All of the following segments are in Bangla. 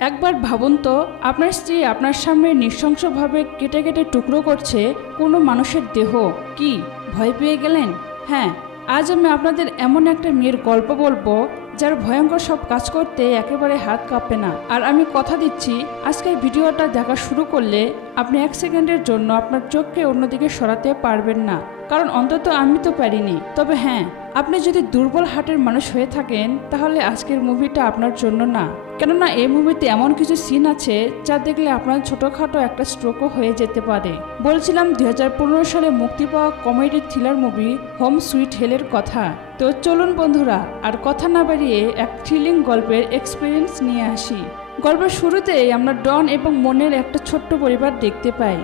একবার ভাবুন তো, আপনার স্ত্রী আপনার সামনে নৃশংসভাবে কেটে কেটে টুকরো করছে কোনো মানুষের দেহ। কি ভয় পেয়ে গেলেন? হ্যাঁ, আজ আমি আপনাদের এমন একটা মেয়ের গল্প বলবো যার ভয়ঙ্কর সব কাজ করতে একেবারে হাত কাঁপে না। আর আমি কথা দিচ্ছি, আজকের ভিডিওটা দেখা শুরু করলে আপনি 1 সেকেন্ডের জন্য আপনার চোখকে অন্যদিকে সরাতে পারবেন না, কারণ অন্তত আমি তো পারিনি। তবে হ্যাঁ, আপনি যদি দুর্বল হার্টের মানুষ হয়ে থাকেন তাহলে আজকের মুভিটা আপনার জন্য না। কেননা এই মুভিতে এমন কিছু সিন আছে যা দেখলে আপনার ছোটোখাটো একটা স্ট্রোকও হয়ে যেতে পারে। বলছিলাম 2015 সালে মুক্তি পাওয়া comedy thriller movie home sweet হেলের কথা। তো চলুন বন্ধুরা, আর কথা না বাড়িয়ে এক থ্রিলিং গল্পের এক্সপিরিয়েন্স নিয়ে আসি। গল্পের শুরুতেই আমরা ডন এবং মনের একটা ছোট্ট পরিবার দেখতে পাই,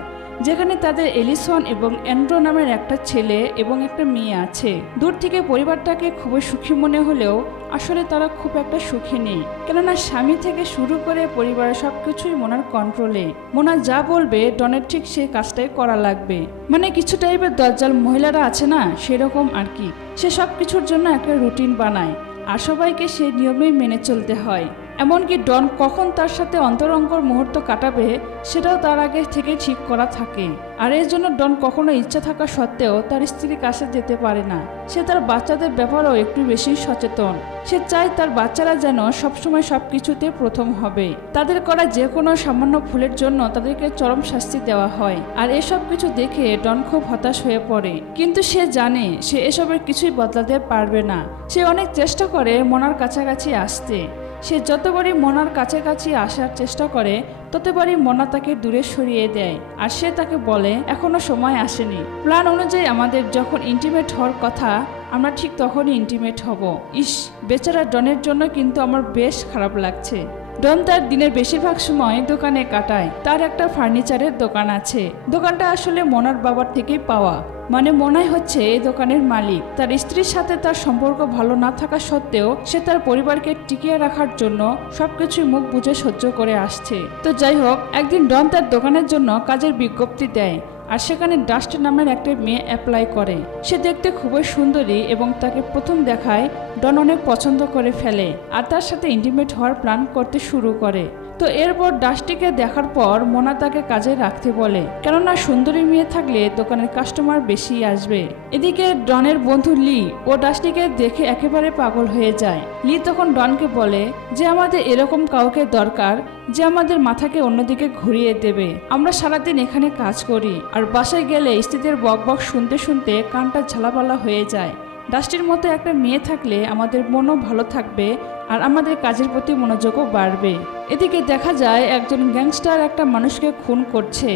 যেখানে তাদের এলিসন এবং অ্যান্ড্রো নামের একটা ছেলে এবং একটা মেয়ে আছে। দূর থেকে পরিবারটাকে খুবই সুখী মনে হলেও আসলে তারা খুব একটা সুখী নেই, কেননা স্বামী থেকে শুরু করে পরিবারের সবকিছুই মোনার কন্ট্রোলে। মোনা যা বলবে ডনের ঠিক সেই কাজটাই করা লাগবে। মানে কিছু টাইপের দজ্জাল মহিলারা আছে না, সেরকম আর কি। সে সব কিছুর জন্য একটা রুটিন বানায় আর সবাইকে সেই নিয়মেই মেনে চলতে হয়। এমনকি ডন কখন তার সাথে অন্তরঙ্গর মুহূর্ত কাটাবে সেটাও তার আগে থেকে ঠিক করা থাকে। আর এর জন্য ডন কখনো ইচ্ছা থাকা সত্ত্বেও তার স্ত্রীর কাছে যেতে পারে না। সে তার বাচ্চাদের ব্যাপারেও একটু বেশি সচেতন। সে চায় তার বাচ্চারা যেন সবসময় সবকিছুতে প্রথম হবে। তাদের করা যে কোনো সামান্য ভুলের জন্য তাদেরকে চরম শাস্তি দেওয়া হয়। আর এসব কিছু দেখে ডন খুব হতাশ হয়ে পড়ে, কিন্তু সে জানে সে এসবের কিছুই বদলাতে পারবে না। সে অনেক চেষ্টা করে মোনার কাছাকাছি আসতে। সে যতবারই মোনার কাছাকাছি আসার চেষ্টা করে ততবারই মোনা তাকে দূরে সরিয়ে দেয়। আর সে তাকে বলে এখনো সময় আসেনি। প্ল্যান অনুযায়ী আমাদের যখন ইন্টিমেট হওয়ার কথা আমরা ঠিক তখনই ইন্টিমেট হব। ইস, বেচারা ডনের জন্য কিন্তু আমার বেশ খারাপ লাগছে। ডন তার দিনের বেশিরভাগ সময় দোকানে কাটায়। তার একটা ফার্নিচারের দোকান আছে। দোকানটা আসলে মোনার বাবার থেকেই পাওয়া, মানে মোনাই হচ্ছে এই দোকানের মালিক। তার স্ত্রীর সাথে তার সম্পর্ক ভালো না থাকা সত্ত্বেও সে তার পরিবারকে টিকিয়ে রাখার জন্য সবকিছু মুখ বুঝে সহ্য করে আসছে। তো যাই হোক, একদিন ডন তার দোকানের জন্য কাজের বিজ্ঞপ্তি দেয় আর সেখানে ডাস্ট নামের একটা মেয়ে অ্যাপ্লাই করে। সে দেখতে খুবই সুন্দরী এবং তাকে প্রথম দেখায় ডন অনেক পছন্দ করে ফেলে আর তার সাথে ইন্টিমেট হওয়ার প্ল্যান করতে শুরু করে। তো এরপর ডাস্টিকে দেখার পর মোনা তাকে কাজে রাখতে বলে, কেননা সুন্দরী মেয়ে থাকলে দোকানের কাস্টমার বেশি আসবে। এদিকে ডনের বন্ধু লি ও ডাস্টিকে দেখে একেবারে পাগল হয়ে যায়। লি তখন ডনকে বলে যে আমাদের এরকম কাউকে দরকার যে আমাদের মাথাকে অন্যদিকে ঘুরিয়ে দেবে। আমরা সারাদিন এখানে কাজ করি আর বাসায় গেলে স্ত্রীদের বক বক শুনতে শুনতে কানটা ঝালাপালা হয়ে যায়। ডাস্টির মতো একটা মেয়ে থাকলে আমাদের মনও ভালো থাকবে আর আমাদের কাজের প্রতি মনোযোগও বাড়বে। এদিকে দেখা যায় একজন গ্যাংস্টার একটা মানুষকে খুন করছে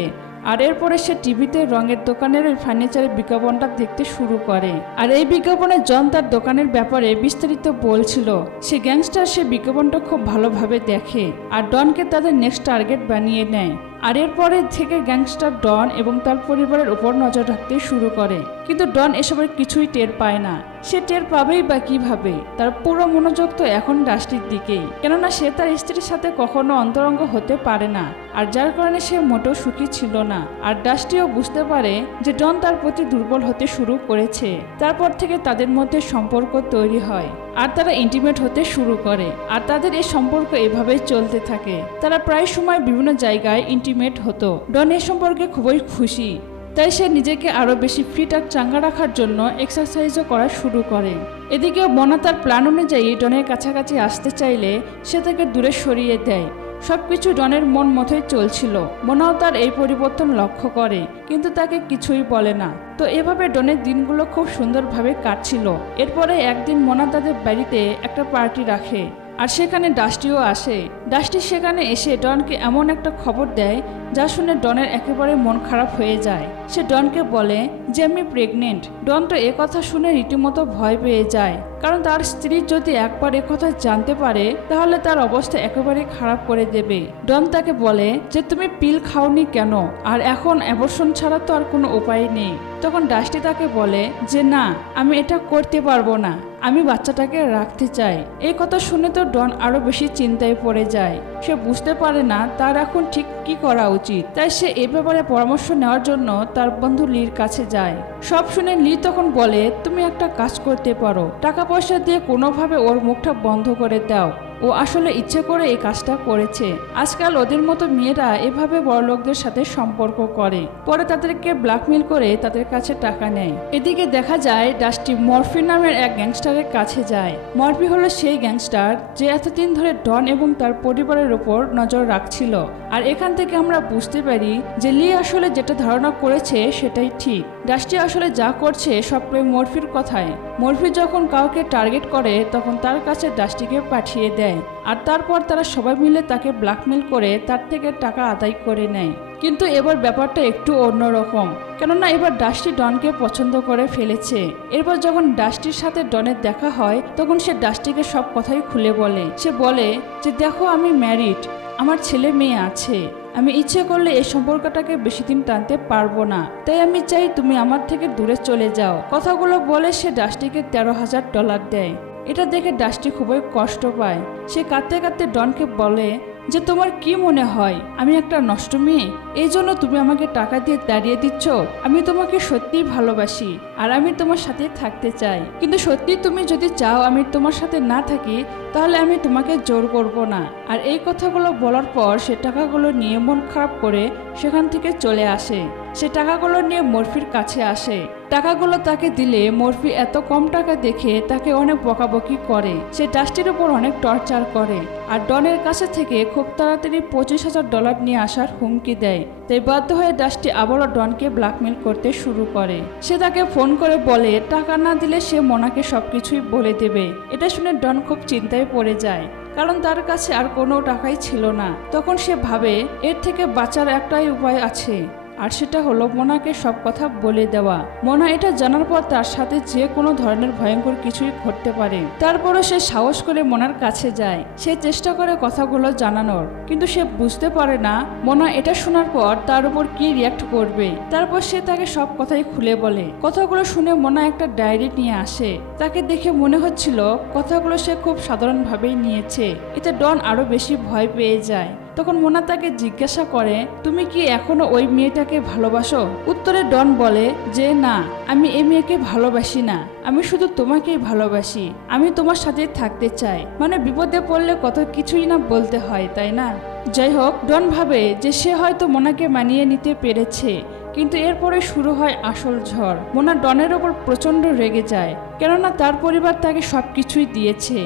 আর এরপরে সে টিভিতে রঙের দোকানের ওই ফার্নিচারের বিজ্ঞাপনটা দেখতে শুরু করে। আর এই বিজ্ঞাপনে জন তার দোকানের ব্যাপারে বিস্তারিত বলছিল। সে গ্যাংস্টার সে বিজ্ঞাপনটা খুব ভালোভাবে দেখে আর ডনকে তাদের নেক্সট টার্গেট বানিয়ে নেয়। আর এরপরে থেকে গ্যাংস্টার ডন এবং তার পরিবারের উপর নজর রাখতে শুরু করে। কিন্তু ডন এসবের কিছুই টের পায় না। সে টের পাবেই বা কিভাবে? তার পুরো মনোযোগ তো এখন ডাস্টির দিকেই, কেননা সে তার স্ত্রীর সাথে কখনো অন্তরঙ্গ হতে পারে না আর যার কারণে সে মোটেও সুখী ছিল না। আর ডাস্টিও বুঝতে পারে যে ডন তার প্রতি দুর্বল হতে শুরু করেছে। তারপর থেকে তাদের মধ্যে সম্পর্ক তৈরি হয় আর তারা ইন্টিমেট হতে শুরু করে। আর তাদের এই সম্পর্ক এভাবেই চলতে থাকে। তারা প্রায় সময় বিভিন্ন জায়গায় ইন্টিমেট হতো। ডন এ সম্পর্কে খুবই খুশি, তাই সে নিজেকে আরো বেশি ফিট আর চাঙ্গা রাখার জন্য এক্সারসাইজও করা শুরু করে। এদিকে মোনা তার প্ল্যান অনুযায়ী ডনের কাছাকাছি আসতে চাইলে সে তাকে দূরে সরিয়ে দেয়। সবকিছু ডনের মন মতোই চলছিল। মোনাও তার এই পরিবর্তন লক্ষ্য করে, কিন্তু তাকে কিছুই বলে না। তো এভাবে ডনের দিনগুলো খুব সুন্দরভাবে কাটছিল। এরপরে একদিন মোনা তাদের বাড়িতে একটা পার্টি রাখে আর সেখানে ডাস্টিও আসে। ডাস্টি সেখানে এসে ডনকে এমন একটা খবর দেয় যা শুনে ডনের একেবারে মন খারাপ হয়ে যায়। সে ডনকে বলে যে আমি প্রেগনেন্ট। ডন তো একথা শুনে রীতিমতো ভয় পেয়ে যায়, কারণ তার স্ত্রী যদি একবার একথা জানতে পারে তাহলে তার অবস্থা একেবারে খারাপ করে দেবে। ডন তাকে বলে যে তুমি পিল খাওনি কেন, আর এখন অ্যাবর্শন ছাড়া তো আর কোনো উপায় নেই। তখন ডাস্টি তাকে বলে যে না, আমি এটা করতে পারবো না, আমি বাচ্চাটাকে রাখতে চাই। এই কথা শুনে তো ডন আরো বেশি চিন্তায় পড়ে যায়। সে বুঝতে পারে না তার এখন ঠিক কি করা উচিত। তাই সে এ ব্যাপারে পরামর্শ নেওয়ার জন্য তার বন্ধু লির কাছে যায়। সব শুনে লি তখন বলে তুমি একটা কাজ করতে পারো, টাকা পয়সা দিয়ে কোনোভাবে ওর মুখটা বন্ধ করে দাও। ও আসলে ইচ্ছে করে এই কাজটা করেছে। আজকাল ওদের মতো মেয়েরা এভাবে বড়লোকদের সাথে সম্পর্ক করে, পরে তাদেরকে ব্ল্যাকমেল করে তাদের কাছে টাকা নেয়। এদিকে দেখা যায় ডাস্টি মরফি নামের এক গ্যাংস্টারের কাছে যায়। মরফি হলো সেই গ্যাংস্টার যে এতদিন ধরে ডন এবং তার পরিবারের উপর নজর রাখছিল। আর এখান থেকে আমরা বুঝতে পারি যে লি আসলে যেটা ধারণা করেছে সেটাই ঠিক। ডাস্টি আসলে যা করছে সবটাই মরফির কথায়। মরফি যখন কাউকে টার্গেট করে তখন তার কাছে ডাস্টিকে পাঠিয়ে দেয়, আর তারপর তারা সবাই মিলে তাকে ব্ল্যাকমেল করে তার থেকে টাকা আদায় করে নেয়। কিন্তু এবার ব্যাপারটা একটু অন্যরকম, কেননা এবার ডাস্টি ডনকে পছন্দ করে ফেলেছে। এরপর যখন ডাস্টির সাথে ডনের দেখা হয় তখন সে ডাস্টিকে সব কথাই খুলে বলে। সে বলে যে দেখো, আমি ম্যারিড, আমার ছেলে মেয়ে আছে, আমি ইচ্ছে করলে এই সম্পর্কটাকে বেশি দিন টানতে পারবো না, তাই আমি চাই তুমি আমার থেকে দূরে চলে যাও। কথাগুলো বলে সে ডাস্টিকে $13,000 দেয়। এটা দেখে ডাস্টি খুবই কষ্ট পায়। সে কাঁদতে কাঁদতে ডনকে বলে যে তোমার কি মনে হয় আমি একটা নষ্ট মেয়ে, এই জন্য তুমি আমাকে টাকা দিয়ে দাঁড়িয়ে দিচ্ছ? আমি তোমাকে সত্যিই ভালোবাসি আর আমি তোমার সাথে থাকতে চাই, কিন্তু সত্যি তুমি যদি চাও আমি তোমার সাথে না থাকি তাহলে আমি তোমাকে জোর করব না। আর এই কথাগুলো বলার পর সে টাকাগুলো নিয়ে মন খারাপ করে সেখান থেকে চলে আসে। সে টাকাগুলো নিয়ে মরফির কাছে আসে। টাকাগুলো তাকে দিলে মরফি এত কম টাকা দেখে তাকে অনেক বকাবকি করে। সে ডাস্টির উপর অনেক টর্চার করে আর ডনের কাছে থেকে খুব তাড়াতাড়ি $25,000 নিয়ে আসার হুমকি দেয়। তাই বাধ্য হয়ে ডাস্টি আবারও ডনকে ব্ল্যাকমেল করতে শুরু করে। সে তাকে ফোন করে বলে টাকা না দিলে সে মোনাকে সবকিছুই বলে দেবে। এটা শুনে ডন খুব চিন্তায় পড়ে যায়, কারণ তার কাছে আর কোনো টাকাই ছিল না। তখন সে ভাবে এর থেকে বাঁচার একটাই উপায় আছে, আর সেটা হলো মোনাকে সব কথা বলে দেওয়া। মোনা এটা জানার পর তার সাথে যে কোনো ধরনের ভয়ঙ্কর কিছুই ঘটতে পারে। তারপরও সে সাহস করে মোনার কাছে যায়। সে চেষ্টা করে কথাগুলো জানানোর, কিন্তু সে বুঝতে পারে না মোনা এটা শোনার পর তার উপর কি রিয়াক্ট করবে। তারপর সে তাকে সব কথাই খুলে বলে। কথাগুলো শুনে মোনা একটা ডায়েরি নিয়ে আসে। তাকে দেখে মনে হচ্ছিল কথাগুলো সে খুব সাধারণভাবেই নিয়েছে। এতে ডন আরো বেশি ভয় পেয়ে যায়। তখন মোনা তাকে জিজ্ঞাসা করে তুমি কি এখনো ওই মেয়েটাকে ভালোবাসো? উত্তরে ডন বলে যে না, আমি এই মেয়েকে ভালোবাসি না, আমি শুধু তোমাকেই ভালোবাসি, আমি তোমার সাথে থাকতে চাই। মানে বিপদে পড়লে কত কিছুই না বলতে হয়, তাই না? যাই হোক, ডন ভাবে যে সে হয়তো মোনাকে মানিয়ে নিতে পেরেছে, কিন্তু এরপরে শুরু হয় আসল ঝড়। মোনা ডনের ওপর প্রচন্ড রেগে যায়, কেননা তার পরিবার তাকে সবকিছুই দিয়েছে।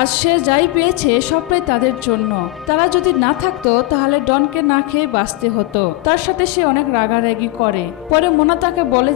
আজ সে যাই পেয়েছে সবটাই তাদের জন্য। তারা যদি না থাকতো তাহলে ডনকে না খেয়ে বাঁচতে হতো। তার সাথে সে অনেক রাগারাগি করে। পরে মোনা তাকে বলে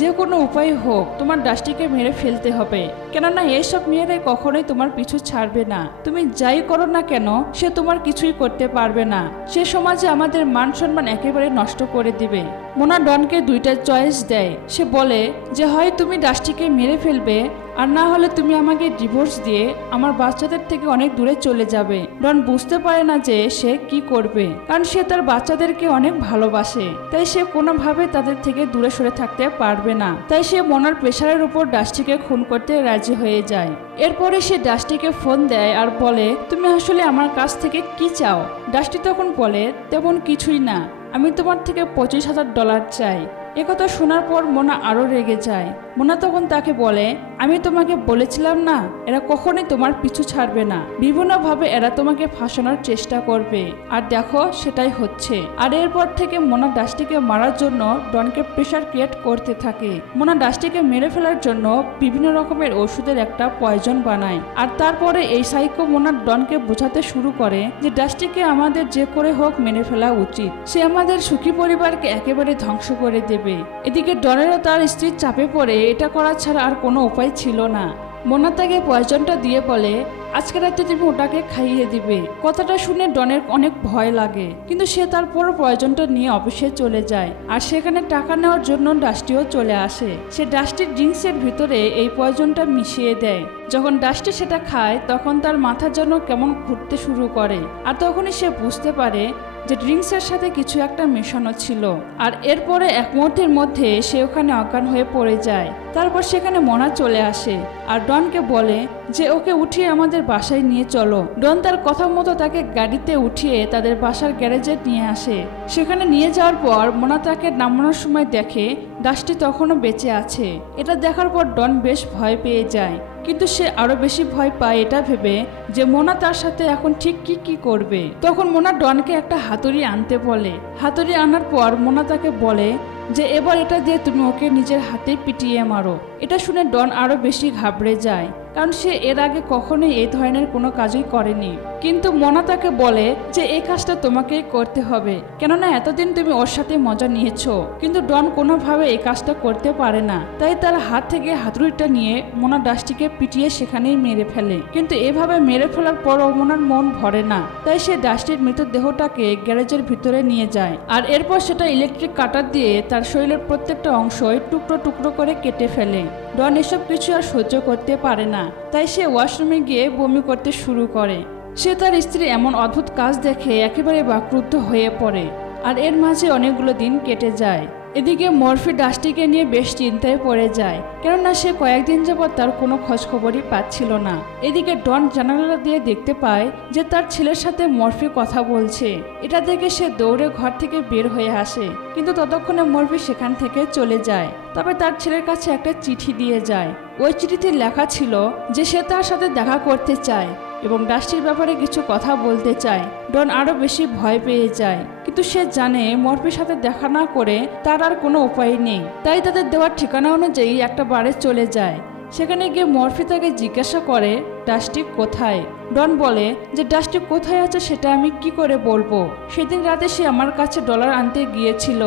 যে কোনো উপায় হোক তোমার ডাস্টিকে মেরে ফেলতে হবে, কেননা এইসব মেয়েরাই কখনোই তোমার পিছু ছাড়বে না। তুমি যাই করো না কেন সে তোমার কিছুই করতে পারবে না। সে সমাজে আমাদের মান সম্মান একেবারে নষ্ট করে দিবে। মোনা ডনকে দুইটা চয়েস দেয়। সে বলে যে হয় তুমি ডাস্টিকে মেরে ফেলবে, আর না হলে তুমি আমাকে ডিভোর্স দিয়ে আমার বাচ্চাদের থেকে অনেক দূরে চলে যাবে। ডন বুঝতে পারে না যে সে কি করবে, কারণ সে তার বাচ্চাদেরকে অনেক ভালোবাসে। তাই সে কোনোভাবে তাদের থেকে দূরে সরে থাকতে পারবে না। তাই সে মোনার প্রেশারের উপর ডাস্টিকে খুন করতে রাজি হয়ে যায়। এরপরে সে ডাস্টিকে ফোন দেয় আর বলে তুমি আসলে আমার কাছ থেকে কি চাও? ডাস্টি তখন বলে তেমন কিছুই না, আমি তোমার থেকে $25,000 চাই। একথা শোনার পর মোনা আরো রেগে যায়। মোনা তখন তাকে বলে আমি তোমাকে বলেছিলাম না এরা কখনোই তোমার পিছু ছাড়বে না, বিভিন্নভাবে এরা তোমাকে ফাঁসানোর চেষ্টা করবে, আর দেখো সেটাই হচ্ছে। আর এরপর থেকে মোনা ডাস্টিকে মারার জন্য ডনকে প্রেশার ক্রিয়েট করতে থাকে। মোনা ডাস্টিকে মেরে ফেলার জন্য বিভিন্ন রকমের ওষুধের একটা পয়জন বানায়। আর তারপরে এই সাইকো মোনা ডনকে বোঝাতে শুরু করে যে ডাস্টিকে আমাদের যে করে হোক মেরে ফেলা উচিত, সে আমাদের সুখী পরিবারকে একেবারে ধ্বংস করে দেবে। এদিকে ডনেরও তার স্ত্রীর চাপে পড়ে এটা করা ছাড়া আর কোনো উপায় ছিল না। মোনা তাকে পয়জনটা দিয়ে বলে আজকে রাতে তুমি ওটাকে খাইয়ে দিবে। কথাটা শুনে ডনের অনেক ভয় লাগে, কিন্তু সে তারপর পয়জনটা নিয়ে অফিসে চলে যায়। আর সেখানে টাকা নেওয়ার জন্য ডাস্টিও চলে আসে। সে ডাস্টির ড্রিঙ্কসের ভিতরে এই পয়জনটা মিশিয়ে দেয়। যখন ডাস্টি সেটা খায় তখন তার মাথা যেন কেমন ঘুরতে শুরু করে, আর তখনই সে বুঝতে পারে যে ড্রিঙ্কসের সাথে কিছু একটা মেশানো ছিল। আর এরপরে এক মুহূর্তের মধ্যে সে ওখানে অজ্ঞান হয়ে পড়ে যায়। তারপর সেখানে মোনা চলে আসে আর ডনকে বলে যে ওকে উঠিয়ে আমাদের বাসায় নিয়ে চলো। ডন তার কথা মতো তাকে গাড়িতে উঠিয়ে তাদের বাসার গ্যারেজে নিয়ে আসে। সেখানে নিয়ে যাওয়ার পর মোনা তাকে নামানোর সময় দেখে ডাস্টি তখনও বেঁচে আছে। এটা দেখার পর ডন বেশ ভয় পেয়ে যায়, কিন্তু সে আরো বেশি ভয় পায় এটা ভেবে যে মোনা তার সাথে এখন ঠিক কি করবে। তখন মোনা ডনকে একটা হাতুড়ি আনতে বলে। হাতুড়ি আনার পর মোনা তাকে বলে যে এবার এটা দিয়ে তুমি ওকে নিজের হাতে পিটিয়ে মারো। এটা শুনে ডন আরো বেশি ঘাবড়ে যায়, কারণ সে এর আগে কখনোই এই ধরনের কোনো কাজই করেনি। কিন্তু মোনা তাকে বলে যে এই কাজটা তোমাকেই করতে হবে, কেননা এতদিন তুমি ওর সাথে মজা নিয়েছো। কিন্তু ডন কোনোভাবে এই কাজটা করতে পারে না, তাই তার হাত থেকে হাতুড়িটা নিয়ে মোনা ডাস্টিকে পিটিয়ে সেখানেই মেরে ফেলে। কিন্তু এভাবে মেরে ফেলার পরও মোনার মন ভরে না, তাই সে ডাস্টির মৃতদেহটাকে গ্যারেজের ভিতরে নিয়ে যায়। আর এরপর সেটা ইলেকট্রিক কাটার দিয়ে তার শরীরের প্রত্যেকটা অংশই টুকরো টুকরো করে কেটে ফেলে। ডন এসব কিছু আর সহ্য করতে পারে না, তাই সে ওয়াশরুমে গিয়ে বমি করতে শুরু করে। সে তার স্ত্রী এমন অদ্ভুত কাজ দেখে একেবারে বাকরুদ্ধ হয়ে পড়ে। আর এর মাঝে অনেকগুলো দিন কেটে যায়। এদিকে মরফি ডাস্টিকে নিয়ে বেশ চিন্তায় পড়ে যায়, কেননা সে কয়েকদিন যাবৎ তার কোনো খোঁজখবরই পাচ্ছিল না। এদিকে ডন জানালা দিয়ে দেখতে পায় যে তার ছেলের সাথে মরফি কথা বলছে। এটা দেখে সে দৌড়ে ঘর থেকে বের হয়ে আসে, কিন্তু ততক্ষণে মরফি সেখান থেকে চলে যায়। তবে তার ছেলের কাছে একটা চিঠি দিয়ে যায়। ওই চিঠিতে লেখা ছিল যে সে তার সাথে দেখা করতে চায় এবং ডাস্টির ব্যাপারে কিছু কথা বলতে চায়। ডন আরো বেশি ভয় পেয়ে যায়, কিন্তু সে জানে মরফির সাথে দেখা না করে তার আর কোনো উপায় নেই। তাই তাদের দেওয়ার ঠিকানা অনুযায়ী একটা বারে চলে যায়। সেখানে গিয়ে মরফি তাকে জিজ্ঞাসা করে ডাস্টি কোথায়। ডন বলে যে ডাস্টি কোথায় আছে সেটা আমি কি করে বলবো। সেদিন রাতে সে আমার কাছে ডলার আনতে গিয়েছিল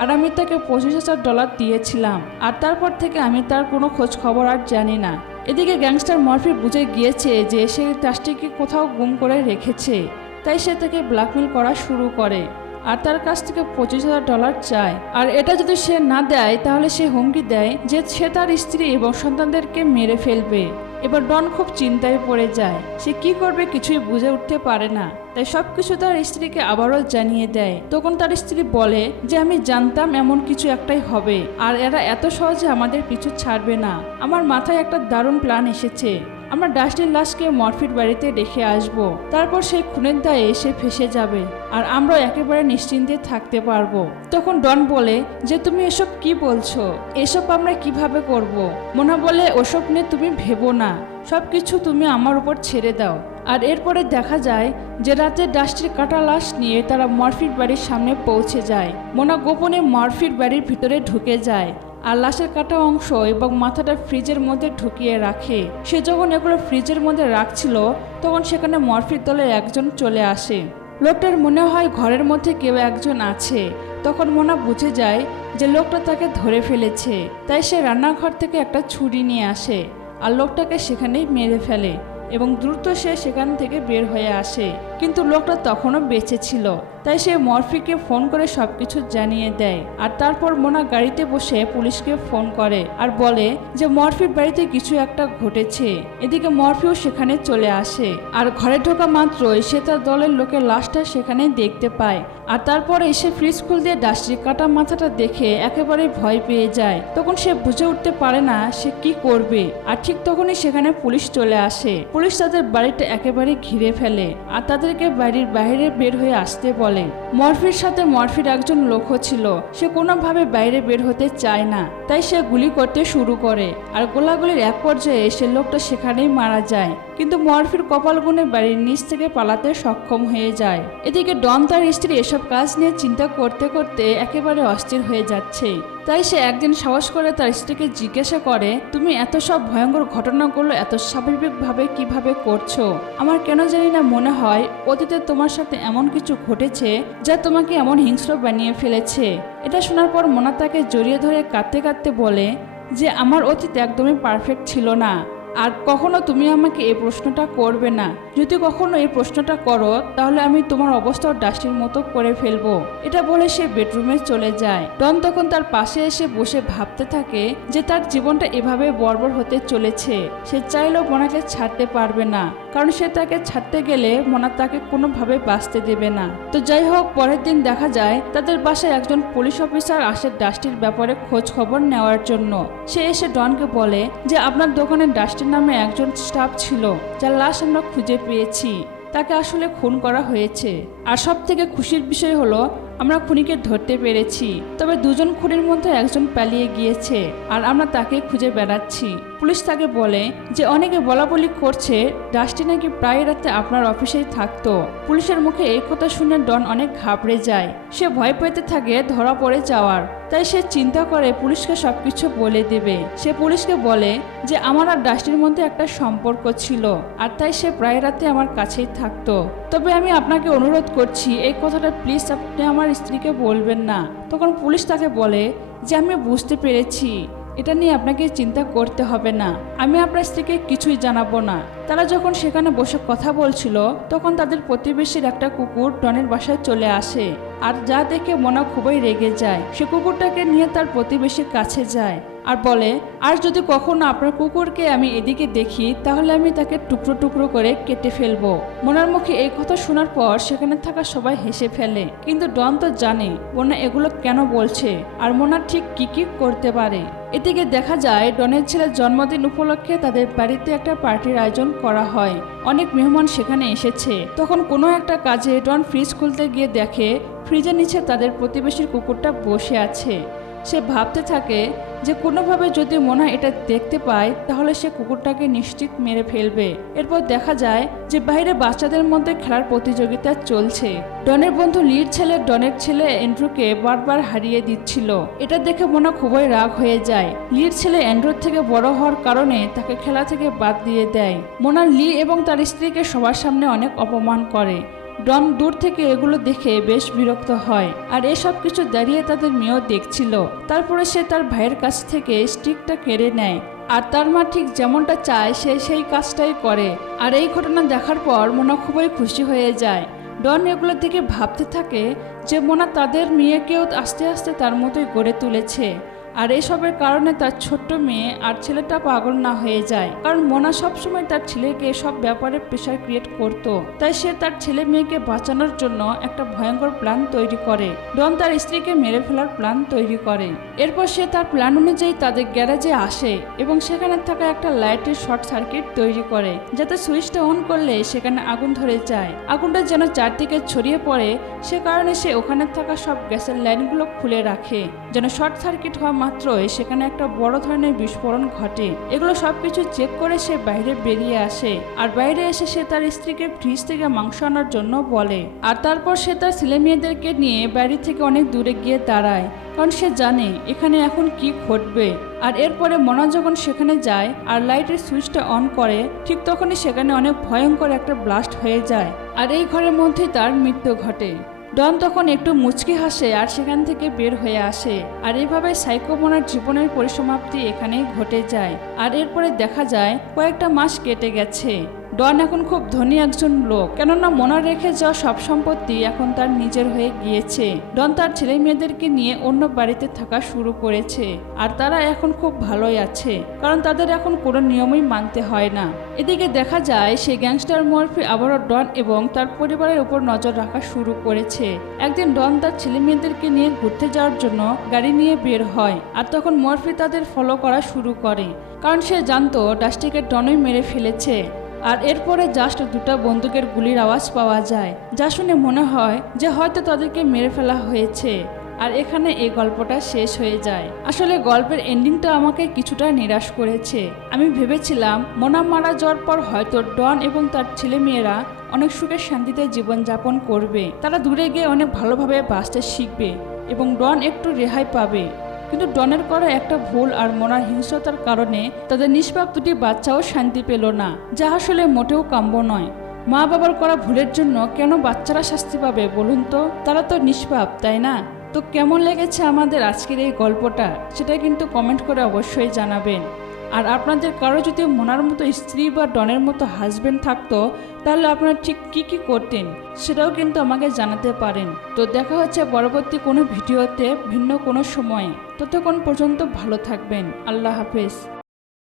আর আমি তাকে $25,000 দিয়েছিলাম, আর তারপর থেকে আমি তার কোনো খোঁজ খবর আর জানি না। এদিকে গ্যাংস্টার মরফি বুঝে গিয়েছে যে সে ডাস্টিকে কোথাও গুম করে রেখেছে, তাই সে তাকে ব্ল্যাকমেল করা শুরু করে আর তার কাছ থেকে $25,000 চায়। আর এটা যদি সে না দেয় তাহলে সে হুমকি দেয় যে সে তার স্ত্রী এবং সন্তানদেরকে মেরে ফেলবে। এবার ডন খুব চিন্তায় পড়ে যায়, সে কি করবে কিছুই বুঝে উঠতে পারে না। তাই সবকিছু তার স্ত্রীকে আবারও জানিয়ে দেয়। তখন তার স্ত্রী বলে যে আমি জানতাম এমন কিছু একটাই হবে, আর এরা এত সহজে আমাদের পিছু ছাড়বে না। আমার মাথায় একটা দারুণ প্ল্যান এসেছে। আমরা ডাস্টির লাশকে মরফির বাড়িতে রেখে আসব, তারপর সেই খুনের দায়ে সে ফেসে যাবে আর আমরা একেবারে নিশ্চিন্তে থাকতে পারবো। তখন ডন বলে যে তুমি এসব কি বলছো, এসব আমরা কিভাবে করব। মোনা বলে ওসব নিয়ে তুমি ভেবো না, সবকিছু তুমি আমার উপর ছেড়ে দাও। আর এরপরে দেখা যায় যে রাতে ডাস্টির কাটা লাশ নিয়ে তারা মরফির বাড়ির সামনে পৌঁছে যায়। মোনা গোপনে মরফির বাড়ির ভিতরে ঢুকে যায় আর লাশের কাটা অংশ এবং মাথাটা ফ্রিজের মধ্যে ঢুকিয়ে রাখে। সে যখন এগুলো ফ্রিজের মধ্যে রাখছিল তখন সেখানে মরফির দলের একজন চলে আসে। লোকটার মনে হয় ঘরের মধ্যে কেউ একজন আছে। তখন মোনা বুঝে যায় যে লোকটা তাকে ধরে ফেলেছে, তাই সে রান্নাঘর থেকে একটা ছুরি নিয়ে আসে আর লোকটাকে সেখানেই মেরে ফেলে এবং দ্রুত সে সেখান থেকে বের হয়ে আসে। কিন্তু লোকটা তখনও বেঁচে ছিল, তাই সে মরফিকে ফোন করে সবকিছু জানিয়ে দেয়। আর তারপর মোনা গাড়িতে বসে পুলিশকে ফোন করে আর বলে যে মরফির বাড়িতে কিছু একটা ঘটেছে। এদিকে মরফিও সেখানে চলে আসে আর ঘরে ঢোকা মাত্রই সে তার দলের লোকের লাশটা সেখানে দেখতে পায়। আর তারপরে সে ফ্রিজ খুল দিয়ে ডাস্টির কাটা মাথাটা দেখে একেবারে ভয় পেয়ে যায়। তখন সে বুঝে উঠতে পারে না সে কি করবে। আর ঠিক তখনই সেখানে পুলিশ চলে আসে। পুলিশ তাদের বাড়িটা একেবারে ঘিরে ফেলে আর তাদেরকে বাড়ির বাইরে বের হয়ে আসতে বলে। মরফির সাথে মরফির একজন লোকও ছিল, সে কোনোভাবে বাইরে বের হতে চায় না, তাই সে গুলি করতে শুরু করে আর গোলাগুলির এক পর্যায়ে সে লোকটা সেখানেই মারা যায়। কিন্তু মরফির কপাল গুনে বাড়ির নিচ থেকে পালাতে সক্ষম হয়ে যায়। এদিকে ডন তার স্ত্রী এসব কাজ নিয়ে চিন্তা করতে করতে একেবারে অস্থির হয়ে যাচ্ছে। তাই সে একদিন সাহস করে তার স্ত্রীকে জিজ্ঞাসা করে তুমি এত সব ভয়ঙ্কর ঘটনাগুলো এত স্বাভাবিকভাবে কিভাবে করছো। আমার কেন জানি না মনে হয় অতীতে তোমার সাথে এমন কিছু ঘটেছে যা তোমাকে এমন হিংস্র বানিয়ে ফেলেছে। এটা শোনার পর মোনা তাকে জড়িয়ে ধরে কাঁদতে কাঁদতে বলে যে আমার অতীত একদমই পারফেক্ট ছিল না, আর কখনো তুমি আমাকে এই প্রশ্নটা করবে না। যদি কখনো এই প্রশ্নটা করো তাহলে আমি তোমার অবস্থাও ডাস্টির মতো করে ফেলবো। এটা বলে সে বেডরুমে চলে যায়। ডন তখন তার পাশে এসে বসে ভাবতে থাকে যে তার জীবনটা এভাবে বর্বর হতে চলেছে। সে চাইলেও মোনাকে ছাড়তে পারবে না, কারণ সে তাকে ছাড়তে গেলে মোনা তাকে কোনোভাবে বাঁচতে দেবে না। তো যাই হোক, পরের দিন দেখা যায় তাদের বাসায় একজন পুলিশ অফিসার আসে ডাস্টির ব্যাপারে খোঁজ খবর নেওয়ার জন্য। সে এসে ডনকে বলে যে আপনার দোকানে ডাস্টি নামে একজন স্টাফ ছিল যার লাশ আমরা খুঁজে পেয়েছি, তাকে আসলে খুন করা হয়েছে। আর সব থেকে খুশির বিষয় হলো আমরা খুনিকে ধরতে পেরেছি, তবে দুজন খুনির মধ্যে একজন পালিয়ে গিয়েছে আর আমরা তাকে খুঁজে বেড়াচ্ছি। পুলিশ তাকে বলে যে অনেকে বলাবলি করছে ডাস্টি নাকি প্রায় রাতে আপনার অফিসেই থাকতো। পুলিশের মুখে এই কথা শুনে ডন অনেক ঘাবড়ে যায়। সে ভয় পেতে থাকে ধরা পড়ে যাওয়ার, তাই সে চিন্তা করে পুলিশকে সবকিছু বলে দেবে। সে পুলিশকে বলে যে আমার আর ডাস্টির মধ্যে একটা সম্পর্ক ছিল, আর তাই সে প্রায় রাতে আমার কাছেই থাকতো। তবে আমি আপনাকে অনুরোধ করছি এই কথাটা প্লিজ আপনি আমার স্ত্রীকে বলবেন না। তখন পুলিশ তাকে বলে যে আমি বুঝতে পেরেছি, এটা নিয়ে আপনাকে চিন্তা করতে হবে না, আমি আপনার স্ত্রীকে কিছুই জানাবো না। তারা যখন সেখানে বসে কথা বলছিল তখন তাদের প্রতিবেশীর একটা কুকুর ডনের বাসায় চলে আসে, আর যা দেখে মোনা খুবই রেগে যায়। সে কুকুরটাকে নিয়ে তার প্রতিবেশীর কাছে যায় আর বলে, আর যদি কখনো আপনার কুকুরকে আমি এদিকে দেখি তাহলে আমি তাকে টুকরো টুকরো করে কেটে ফেলবো। মোনার মুখে এই কথা শোনার পর সেখানে থাকা সবাই হেসে ফেলে, কিন্তু ডন তো জানে মোনা এগুলো কেন বলছে আর মোনা ঠিক কি কি করতে পারে। এদিকে দেখা যায় ডনের ছেলের জন্মদিন উপলক্ষে তাদের বাড়িতে একটা পার্টির আয়োজন করা হয়। অনেক মেহমান সেখানে এসেছে। তখন কোনো একটা কাজে ডন ফ্রিজ খুলতে গিয়ে দেখে ফ্রিজের নিচে তাদের প্রতিবেশীর কুকুরটা বসে আছে। সে ভাবতে থাকে যে কোনোভাবে যদি মোনা এটা দেখতে পায় তাহলে সে কুকুরটাকে নিশ্চিত মেরে ফেলবে। এরপর দেখা যায় যে বাইরে বাচ্চাদের মধ্যে খেলার প্রতিযোগিতা চলছে। ডনের বন্ধু লির ছেলে ডনের ছেলে অ্যান্ড্রুকে বারবার হারিয়ে দিচ্ছিল। এটা দেখে মোনা খুবই রাগ হয়ে যায়। লির ছেলে অ্যান্ড্রুর থেকে বড় হওয়ার কারণে তাকে খেলা থেকে বাদ দিয়ে দেয়। মোনা লি এবং তার স্ত্রীকে সবার সামনে অনেক অপমান করে। ডন দূর থেকে এগুলো দেখে বেশ বিরক্ত হয়, আর এসব কিছু দাঁড়িয়ে তাদের মেয়েও দেখছিল। তারপরে সে তার ভাইয়ের কাছ থেকে স্টিকটা কেড়ে নেয়, আর তার মা ঠিক যেমনটা চায় সে সেই কাজটাই করে। আর এই ঘটনা দেখার পর মোনা খুবই খুশি হয়ে যায়। ডন এগুলোর দিকে ভাবতে থাকে যে মোনা তাদের মেয়েকেও আস্তে আস্তে তার মতোই গড়ে তুলেছে, আর এসবের কারণে তার ছোট্ট মেয়ে আর ছেলেটা পাগল না হয়ে যায়। কারণ মোনা সবসময় তার ছেলেকে সব ব্যাপারে প্রেশার ক্রিয়েট করত, তাই সে তার ছেলে মেয়েকে বাঁচানোর জন্য একটা ভয়ঙ্কর প্ল্যান তৈরি করে। ডন তার স্ত্রীকে মেরে ফেলার প্ল্যান তৈরি করে। এরপর সে তার প্ল্যান অনুযায়ী তাদের গ্যারেজে আসে এবং সেখানে থাকা একটা লাইটের শর্ট সার্কিট তৈরি করে, যাতে সুইচটা অন করলে সেখানে আগুন ধরে যায়। আগুনটা যেন চারদিকে ছড়িয়ে পড়ে সে কারণে সে ওখানে থাকা সব গ্যাসের লাইনগুলো খুলে রাখে, যেন শর্ট সার্কিট হওয়া মাত্রই সেখানে একটা বড় ধরনের বিস্ফোরণ ঘটে। এগুলো সবকিছু চেক করে সে বাইরে বেরিয়ে আসে, আর বাইরে এসে সে তার স্ত্রীকে ফ্রিজ থেকে মাংস আনার জন্য বলে। আর তারপর সে তার ছেলে মেয়েদেরকে নিয়ে বাড়ি থেকে অনেক দূরে গিয়ে দাঁড়ায়, কারণ সে জানে এখানে এখন কি ঘটবে। আর এরপরে মোনা যখন সেখানে যায় আর লাইটের সুইচটা অন করে, ঠিক তখনই সেখানে অনেক ভয়ঙ্কর একটা ব্লাস্ট হয়ে যায়, আর এই ঘরের মধ্যেই তার মৃত্যু ঘটে। ডন তখন একটু মুচকি হাসে আর সেখান থেকে বের হয়ে আসে। আর এইভাবে সাইকো মোনার জীবনের পরিসমাপ্তি এখানেই ঘটে যায়। আর এরপরে দেখা যায় কয়েকটা মাস কেটে গেছে। ডন এখন খুব ধনী একজন লোক, কেননা মোনা রেখে যাওয়া সব সম্পত্তি এখন তার নিজের হয়ে গিয়েছে। ডন তার ছেলে মেয়েদেরকে নিয়ে অন্য বাড়িতে থাকা শুরু করেছে, আর তারা এখন খুব ভালোই আছে, কারণ তাদের এখন কোনো নিয়মই মানতে হয় না। এদিকে দেখা যায় সেই গ্যাংস্টার মরফি আবারও ডন এবং তার পরিবারের উপর নজর রাখা শুরু করেছে। একদিন ডন তার ছেলে মেয়েদেরকে নিয়ে ঘুরতে যাওয়ার জন্য গাড়ি নিয়ে বের হয়, আর তখন মরফি তাদের ফলো করা শুরু করে, কারণ সে জানতো ডাস্টিকে ডনই মেরে ফেলেছে। আর এরপরে জাস্ট দুটো বন্দুকের গুলির আওয়াজ পাওয়া যায়, যা শুনে মনে হয় যে হয়তো তাদেরকে মেরে ফেলা হয়েছে। আর এখানে এই গল্পটা শেষ হয়ে যায়। আসলে গল্পের এন্ডিংটা আমাকে কিছুটা নিরাশ করেছে। আমি ভেবেছিলাম মোনা মারা যাওয়ার পর হয়তো ডন এবং তার ছেলে মেয়েরা অনেক সুখে শান্তিতে জীবনযাপন করবে, তারা দূরে গিয়ে অনেক ভালোভাবে বাঁচতে শিখবে এবং ডন একটু রেহাই পাবে। কিন্তু ডনের করা একটা ভুল আর মোনার হিংস্রতার কারণে তাদের নিষ্পাপ দুটি বাচ্চাও শান্তি পেল না, যা আসলে মোটেও কাম্য নয়। মা বাবার করা ভুলের জন্য কেন বাচ্চারা শাস্তি পাবে বলুন তো? তারা তো নিষ্পাপ, তাই না? তো কেমন লেগেছে আমাদের আজকের এই গল্পটা সেটা কিন্তু কমেন্ট করে অবশ্যই জানাবেন। আর আপনাদের কারো যদি মোনার মতো স্ত্রী বা ডনের মতো হাজবেন্ড থাকতো তাহলে আপনারা ঠিক কি করতেন সেটাও কিন্তু আমাকে জানাতে পারেন। তো দেখা হচ্ছে পরবর্তী কোনো ভিডিওতে ভিন্ন কোনো সময়ে। ততক্ষণ পর্যন্ত ভালো থাকবেন। আল্লাহ হাফেজ।